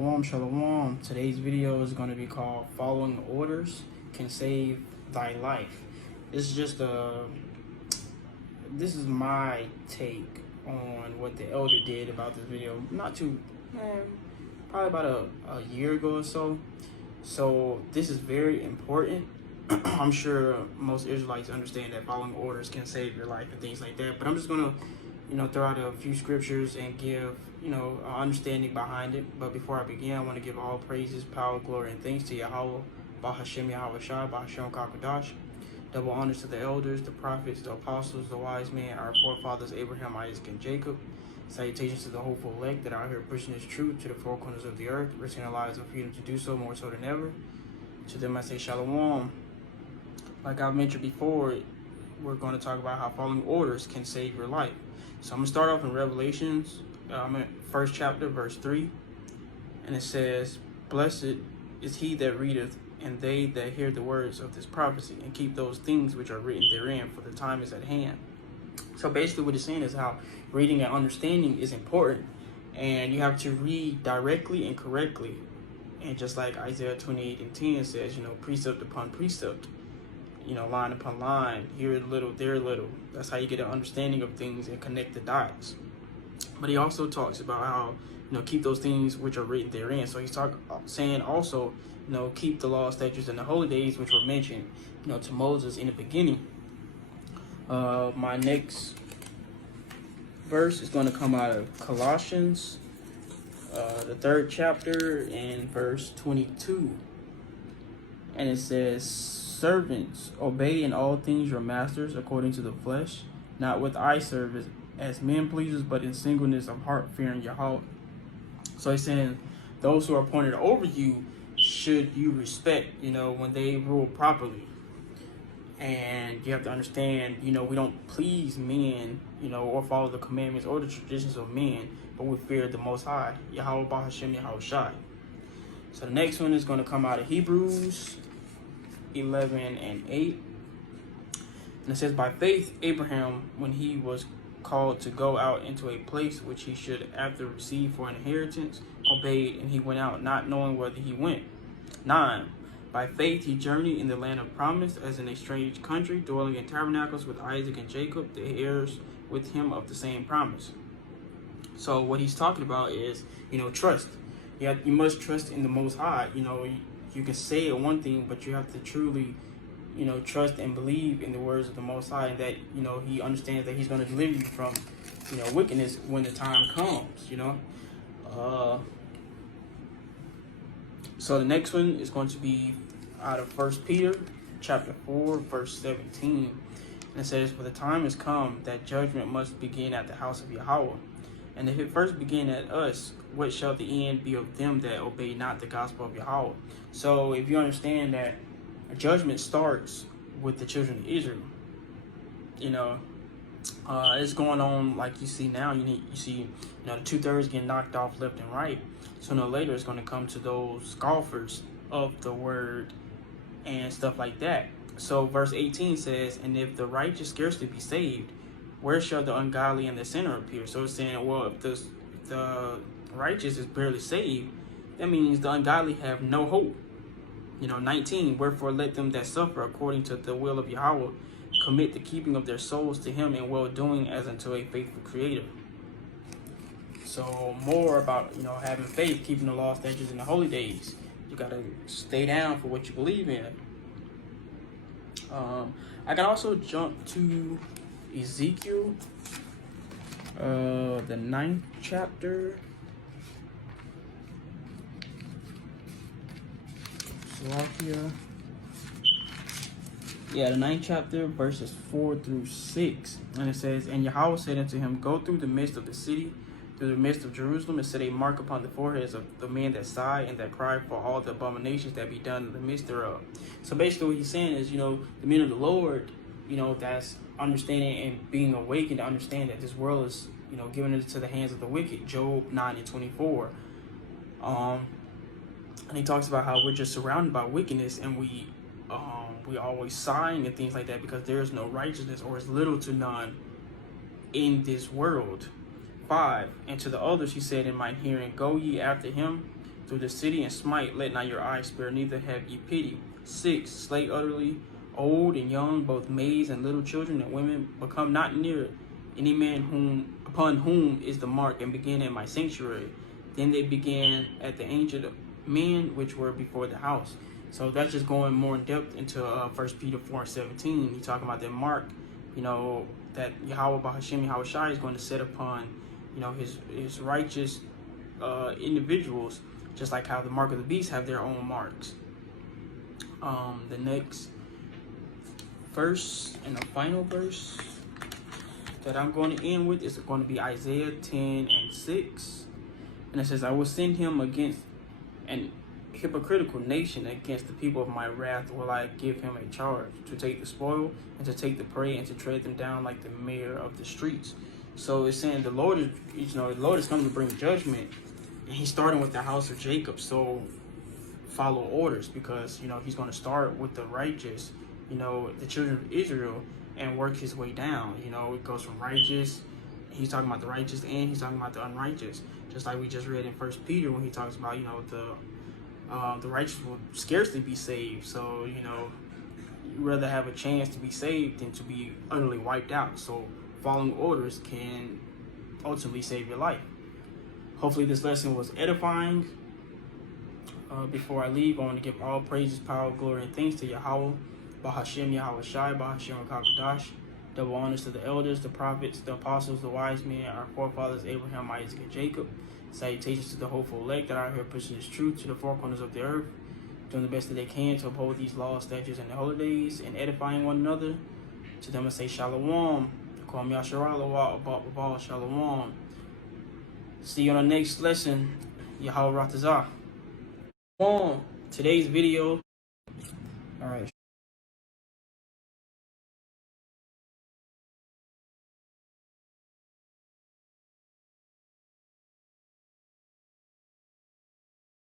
Shalom, shalom. Today's video is going to be called Following Orders Can Save Thy Life. This is my take on what the elder did about this video. Probably about a year ago or so. So this is very important. I'm sure most Israelites understand that following orders can save your life and things like that. But I'm just going to throw out a few scriptures and give, an understanding behind it. But before I begin, I want to give all praises, power, glory, and thanks to Yahudah, Bahashem Yahweh Shai, Bahashem Kakadash. Double honors to the elders, the prophets, the apostles, the wise men, our forefathers, Abraham, Isaac, and Jacob. Salutations to the hopeful elect that are out here pushing this truth to the four corners of the earth, risking their lives and freedom to do so more so than ever. To them I say shalom. Like I've mentioned before, we're going to talk about how following orders can save your life. So I'm going to start off in Revelations, first chapter, verse 3. And it says, "Blessed is he that readeth, and they that hear the words of this prophecy, and keep those things which are written therein, for the time is at hand." So basically what it's saying is how reading and understanding is important. And you have to read directly and correctly. And just like Isaiah 28:10 says, precept upon precept, line upon line, here a little, there a little. That's how you get an understanding of things and connect the dots. But he also talks about how, keep those things which are written therein. So he's saying also, keep the law, statutes, and the holy days which were mentioned, to Moses in the beginning. My next verse is going to come out of Colossians, the 3rd chapter, and verse 22. And it says, "Servants, obey in all things your masters according to the flesh, not with eye service as men pleasers, but in singleness of heart, fearing Yahudah." So he's saying those who are appointed over you should you respect, when they rule properly. And you have to understand, we don't please men, or follow the commandments or the traditions of men, but we fear the Most High, Yahweh Bahashem Yahweh Shai. So the next one is going to come out of Hebrews 11:8. And it says, "By faith Abraham, when he was called to go out into a place which he should after receive for an inheritance, obeyed, and he went out, not knowing whither he went. 9. By faith he journeyed in the land of promise, as in a strange country, dwelling in tabernacles with Isaac and Jacob, the heirs with him of the same promise." So what he's talking about is, trust. You must trust in the Most High. You can say one thing, but you have to truly, trust and believe in the words of the Most High, and that, he understands that he's going to deliver you from, wickedness when the time comes, So the next one is going to be out of 1 Peter chapter 4, verse 17. And it says, "For the time has come that judgment must begin at the house of Yahudah. And if it first begin at us, what shall the end be of them that obey not the gospel of Yahudah?" So if you understand that judgment starts with the children of Israel, it's going on like you see now. You see, the 2/3 getting knocked off left and right. Sooner or later, it's going to come to those scoffers of the word and stuff like that. So verse 18 says, "And if the righteous scarcely be saved, where shall the ungodly and the sinner appear?" So it's saying, well, if the righteous is barely saved, that means the ungodly have no hope. 19, "Wherefore let them that suffer according to the will of Yahweh commit the keeping of their souls to him in well-doing as unto a faithful creator." So more about, having faith, keeping the law, statutes, and the holy days. You got to stay down for what you believe in. I can also jump to Ezekiel, the 9th chapter. The 9th chapter, verses 4 through 6. And it says, "And Yahweh said unto him, Go through the midst of the city, through the midst of Jerusalem, and set a mark upon the foreheads of the men that sigh and that cry for all the abominations that be done in the midst thereof." So basically what he's saying is, the men of the Lord, that's understanding and being awakened to understand that this world is, given into the hands of the wicked. Job 9:24. And he talks about how we're just surrounded by wickedness, and we always sighing and things like that because there is no righteousness, or is little to none in this world. 5, "And to the others he said in mine hearing, Go ye after him through the city and smite. Let not your eyes spare, neither have ye pity. 6. Slay utterly old and young, both maids and little children and women. But come not near any man upon whom is the mark, and begin at my sanctuary. Then they began at the ancient men which were before the house. So that's just going more in depth into 1 Peter 4:17. He's talking about that mark, that Yahweh Bahashem Yahweh Shai is going to set upon, his righteous individuals, just like how the mark of the beast have their own marks. The next verse and the final verse that I'm going to end with is going to be Isaiah 10:6. And it says, I will send him against an hypocritical nation, against the people of my wrath will I give him a charge, to take the spoil and to take the prey and to tread them down like the mayor of the streets. So it's saying the Lord is, the Lord is coming to bring judgment, and he's starting with the house of Jacob. So follow orders, because he's going to start with the righteous, the children of Israel, and work his way down. It goes from righteous. He's talking about the righteous, and he's talking about the unrighteous. Just like we just read in 1 Peter when he talks about, the righteous will scarcely be saved. So, you'd rather have a chance to be saved than to be utterly wiped out. So following orders can ultimately save your life. Hopefully this lesson was edifying. Before I leave, I want to give all praises, power, glory, and thanks to Yahweh, Bahashem Yahweh Shai, Bahashem Rakakadash. Double honors to the elders, the prophets, the apostles, the wise men, our forefathers, Abraham, Isaac, and Jacob. Salutations to the hopeful elect that are out here pushing this truth to the four corners of the earth, doing the best that they can to uphold these laws, statutes, and the holidays, and edifying one another. To them I say Shalom. Kwam Yasharala, Shalom. See you on the next lesson. Yahweh Ratazah. On today's video. All right.